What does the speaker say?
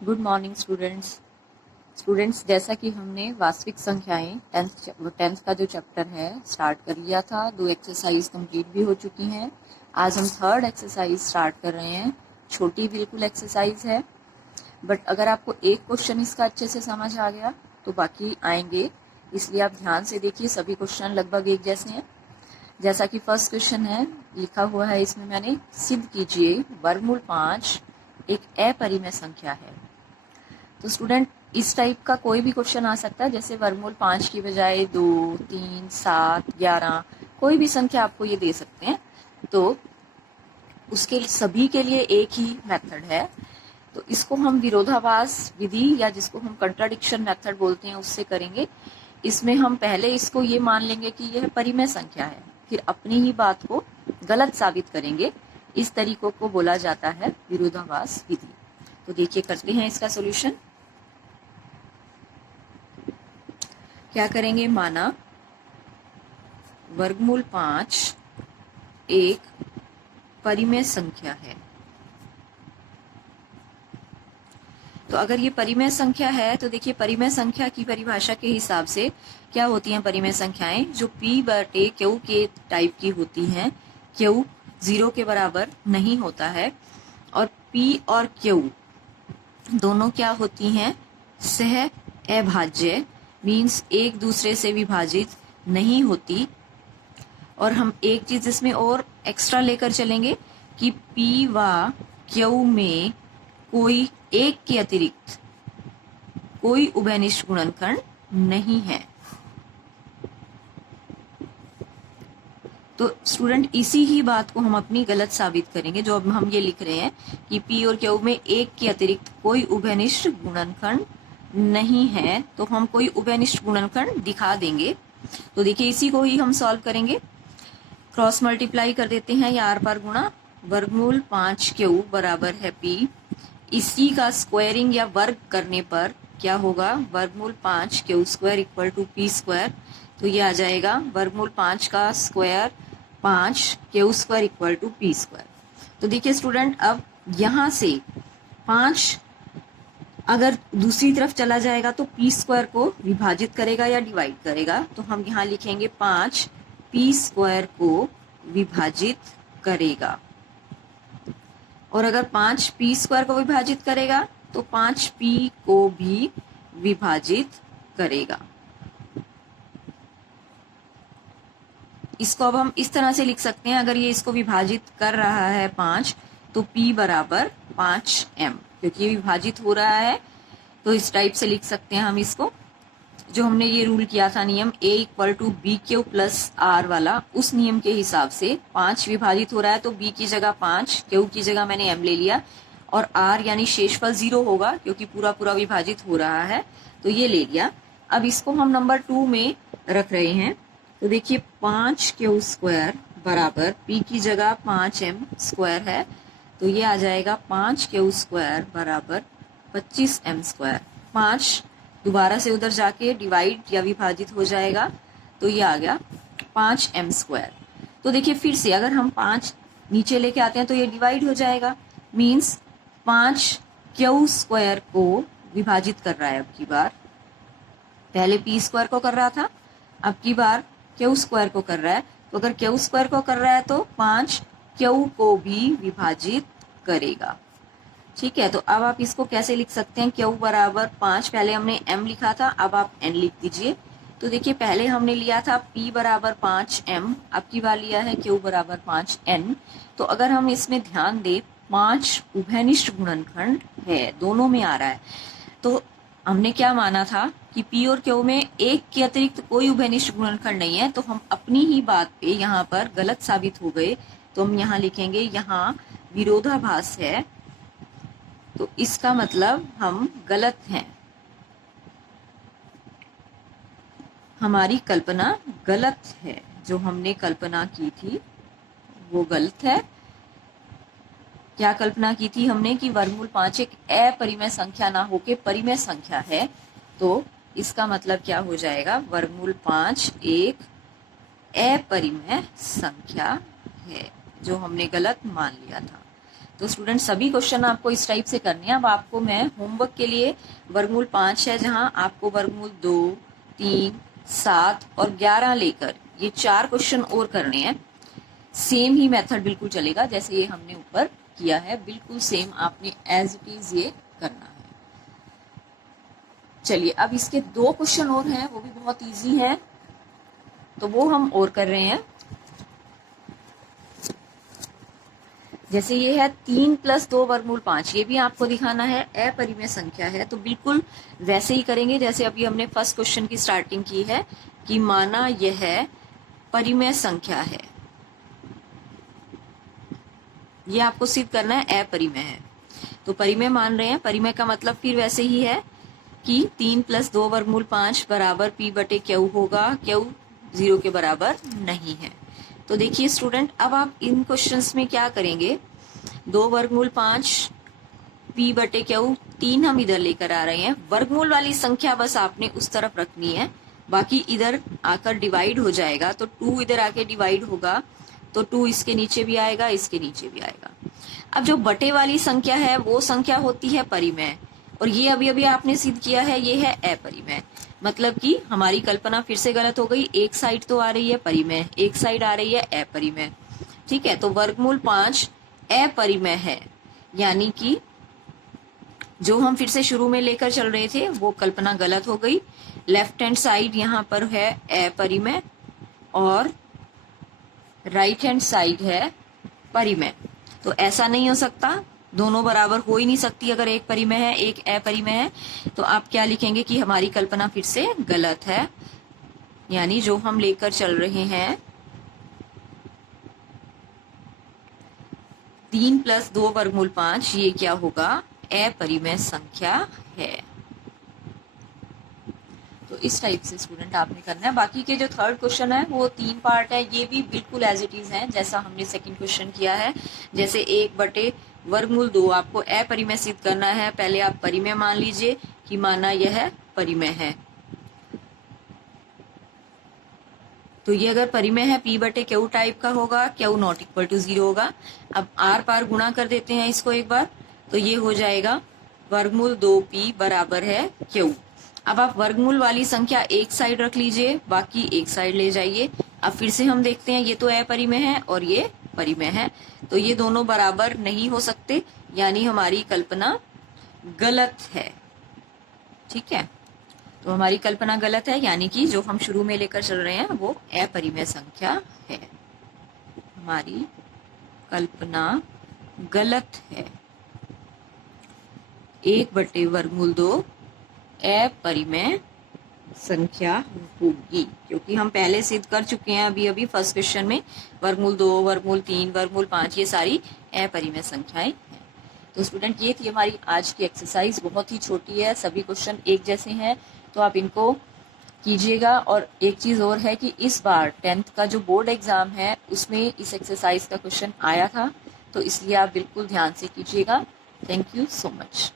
Good morning students जैसा कि हमने वास्तविक संख्याएं टेंथ का जो चैप्टर है स्टार्ट कर लिया था। 2 एक्सरसाइज कंप्लीट भी हो चुकी हैं। आज हम 3rd एक्सरसाइज स्टार्ट कर रहे हैं। छोटी बिल्कुल एक्सरसाइज है, बट अगर आपको एक क्वेश्चन इसका अच्छे से समझ आ गया तो बाकी आएंगे, इसलिए आप ध्यान से देखिए। सभी क्वेश्चन लगभग एक जैसे हैं। जैसा कि फर्स्ट क्वेश्चन है, लिखा हुआ है इसमें मैंने, सिद्ध कीजिए वर्गमूल 5 एक अपरिमेय संख्या है। तो स्टूडेंट इस टाइप का कोई भी क्वेश्चन आ सकता है, जैसे वर्गमूल 5 की बजाय 2, 3, 7, 11 कोई भी संख्या आपको ये दे सकते हैं। तो उसके सभी के लिए एक ही मेथड है। तो इसको हम विरोधाभास विधि या जिसको हम कंट्राडिक्शन मेथड बोलते हैं उससे करेंगे। इसमें हम पहले इसको ये मान लेंगे कि यह परिमेय संख्या है, फिर अपनी ही बात को गलत साबित करेंगे। इस तरीकों को बोला जाता है विरोधाभास विधि। तो देखिए करते हैं इसका सॉल्यूशन। क्या करेंगे, माना वर्गमूल 5 एक परिमेय संख्या है। तो अगर ये परिमेय संख्या है तो देखिए परिमेय संख्या की परिभाषा के हिसाब से क्या होती हैं परिमेय संख्याएं, जो p/q के टाइप की होती हैं। q 0 के बराबर नहीं होता है और p और q दोनों क्या होती हैं, सह अभाज्य, मीन्स एक दूसरे से विभाजित नहीं होती। और हम एक चीज इसमें और एक्स्ट्रा लेकर चलेंगे कि p व q में कोई एक के अतिरिक्त कोई उभयनिष्ठ गुणनखंड नहीं है। तो स्टूडेंट इसी ही बात को हम अपनी गलत साबित करेंगे। जो अब हम ये लिख रहे हैं कि p और q में एक के अतिरिक्त कोई उभयनिष्ठ गुणनखंड नहीं है, तो हम कोई उभयनिष्ठ गुणनखंड दिखा देंगे। तो देखिए इसी को ही हम सॉल्व करेंगे। क्रॉस मल्टीप्लाई कर देते हैं या आर पार गुणा। वर्गमूल 5q बराबर है p। इसी का स्क्वायरिंग या वर्ग करने पर क्या होगा, वर्गमूल 5q² इक्वल टू p²। तो ये आ जाएगा वर्गमूल 5 का square 5q² equal to p²। तो देखिए स्टूडेंट अब यहां से 5 अगर दूसरी तरफ चला जाएगा तो p² को विभाजित करेगा या डिवाइड करेगा। तो हम यहाँ लिखेंगे 5 p² को विभाजित करेगा। और अगर 5 p² को विभाजित करेगा तो 5 p को भी विभाजित करेगा। इसको अब हम इस तरह से लिख सकते हैं, अगर ये इसको विभाजित कर रहा है 5 तो p बराबर 5m, क्योंकि ये विभाजित हो रहा है। तो इस टाइप से लिख सकते हैं हम इसको, जो हमने ये रूल किया था नियम a equal to bq plus r वाला, उस नियम के हिसाब से 5 विभाजित हो रहा है तो b की जगह 5, q की जगह मैंने m ले लिया, और r यानी शेषफल 0 होगा क्योंकि पूरा पूरा विभाजित हो रहा है, तो ये ले लिया। अब इसको हम नंबर 2 में रख रहे हैं। तो देखिए 5q² बराबर p की जगह 5m² है, तो ये आ जाएगा 5q² बराबर 25m²। 5 दोबारा से उधर जाके डिवाइड या विभाजित हो जाएगा, तो ये आ गया 5m²। तो देखिए फिर से अगर हम 5 नीचे लेके आते हैं तो ये डिवाइड हो जाएगा, मीन्स 5q² को विभाजित कर रहा है। अब की बार पहले p² को कर रहा था, अब की बार q² को कर रहा है। तो अगर q² को कर रहा है तो 5q को भी विभाजित करेगा। ठीक है, तो अब आप इसको कैसे लिख सकते हैं, q बराबर 5, पहले हमने m लिखा था, अब आप n लिख दीजिए। तो देखिए पहले हमने लिया था p बराबर 5m, अब की बार लिया है q बराबर 5n। तो अगर हम इसमें ध्यान दें 5 उभयनिष्ठ गुणनखंड है, दोनों में आ रहा है। तो हमने क्या माना था कि p और q में एक के अतिरिक्त कोई उभयनिष्ठ गुणनखंड नहीं है, तो हम अपनी ही बात पे यहाँ पर गलत साबित हो गए। तो हम यहाँ लिखेंगे यहाँ विरोधाभास है, तो इसका मतलब हम गलत हैं, हमारी कल्पना गलत है, जो हमने कल्पना की थी वो गलत है। क्या कल्पना की थी हमने कि वर्गमूल 5 एक अपरिमेय संख्या ना होके परिमेय संख्या है, तो इसका मतलब क्या हो जाएगा, वर्गमूल 5 एक अपरिमेय संख्या है, जो हमने गलत मान लिया था। तो स्टूडेंट सभी क्वेश्चन आपको इस टाइप से करने हैं। अब आपको मैं होमवर्क के लिए वर्गमूल 5 है जहां आपको वर्गमूल 2, 3, 7 और 11 लेकर ये 4 क्वेश्चन और करने हैं। सेम ही मेथड बिल्कुल चलेगा जैसे ये हमने ऊपर किया है, बिल्कुल सेम आपने एज इट इज ये करना है। चलिए अब इसके 2 क्वेश्चन और हैं, वो भी बहुत इजी है, तो वो हम और कर रहे हैं। जैसे ये है 3 + 2 वर्गमूल 5, ये भी आपको दिखाना है, अपरिमेय संख्या है, तो बिल्कुल वैसे ही करेंगे जैसे अभी हमने फर्स्ट क्वेश्चन की स्टार्टिंग की है कि माना यह परिमेय संख्या है, ये आपको सिद्ध करना है अपरिमेय है। तो परिमेय मान रहे हैं, परिमेय का मतलब फिर वैसे ही है कि 3 + 2 वर्गमूल 5 बराबर P/Q होगा, Q 0 के बराबर नहीं है। तो देखिए स्टूडेंट, अब आप इन क्वेश्चंस में क्या करेंगे, 2 वर्गमूल 5 P/Q, 3 हम इधर लेकर आ रहे हैं, वर्गमूल वाली संख्या बस आपने उस तरफ रखनी है, बाकी इधर आकर डिवाइड हो जाएगा, तो 2 इधर आके डिवाइड होगा तो 2 इसके नीचे भी आएगा, इसके नीचे भी आएगा। अब जो बटे वाली संख्या है वो संख्या होती है परिमेय, और ये अभी अभी आपने सिद्ध किया है ये है अपरिमेय। मतलब कि हमारी कल्पना फिर से गलत हो गई, एक साइड तो आ रही है परिमेय, एक साइड आ रही है अपरिमेय। ठीक है, तो वर्गमूल 5 अपरिमेय है, यानी कि जो हम फिर से शुरू में लेकर चल रहे थे वो कल्पना गलत हो गई। लेफ्ट हैंड साइड यहाँ पर है अपरिमेय और राइट हैंड साइड है परिमेय। तो ऐसा नहीं हो सकता, दोनों बराबर हो ही नहीं सकती। अगर एक परिमेय है एक अपरिमेय है तो आप क्या लिखेंगे कि हमारी कल्पना फिर से गलत है, यानी जो हम लेकर चल रहे हैं 3 + 2 वर्गमूल 5, ये क्या होगा, अपरिमेय संख्या है। तो इस टाइप से स्टूडेंट आपने करना है। बाकी के जो थर्ड क्वेश्चन है वो 3 पार्ट है, ये भी बिल्कुल एज इट इज है जैसा हमने सेकंड क्वेश्चन किया है। जैसे 1 / वर्गमूल 2 आपको अपरिमेय सिद्ध करना है, पहले आप परिमेय मान लीजिए कि माना यह परिमेय है, तो ये अगर परिमेय है P/Q टाइप का होगा, Q ≠ 0 होगा। अब आर पार गुणा कर देते हैं इसको एक बार, तो ये हो जाएगा वर्गमूल 2P बराबर है Q। अब आप वर्गमूल वाली संख्या एक साइड रख लीजिए, बाकी एक साइड ले जाइए। अब फिर से हम देखते हैं, ये तो अपरिमेय है और ये परिमेय है, तो ये दोनों बराबर नहीं हो सकते, यानी हमारी कल्पना गलत है। ठीक है, तो हमारी कल्पना गलत है, यानी कि जो हम शुरू में लेकर चल रहे हैं वो अपरिमेय संख्या है, हमारी कल्पना गलत है। 1 / वर्गमूल 2 अपरिमेय संख्या होगी, क्योंकि हम पहले सिद्ध कर चुके हैं अभी अभी फर्स्ट क्वेश्चन में, वर्गमूल 2, वर्गमूल 3, वर्गमूल 5 ये सारी अपरिमेय संख्याएं हैं। तो स्टूडेंट ये थी हमारी आज की एक्सरसाइज, बहुत ही छोटी है, सभी क्वेश्चन एक जैसे हैं, तो आप इनको कीजिएगा। और एक चीज और है कि इस बार 10th का जो बोर्ड एग्जाम है उसमें इस एक्सरसाइज का क्वेश्चन आया था, तो इसलिए आप बिल्कुल ध्यान से कीजिएगा। Thank you so much.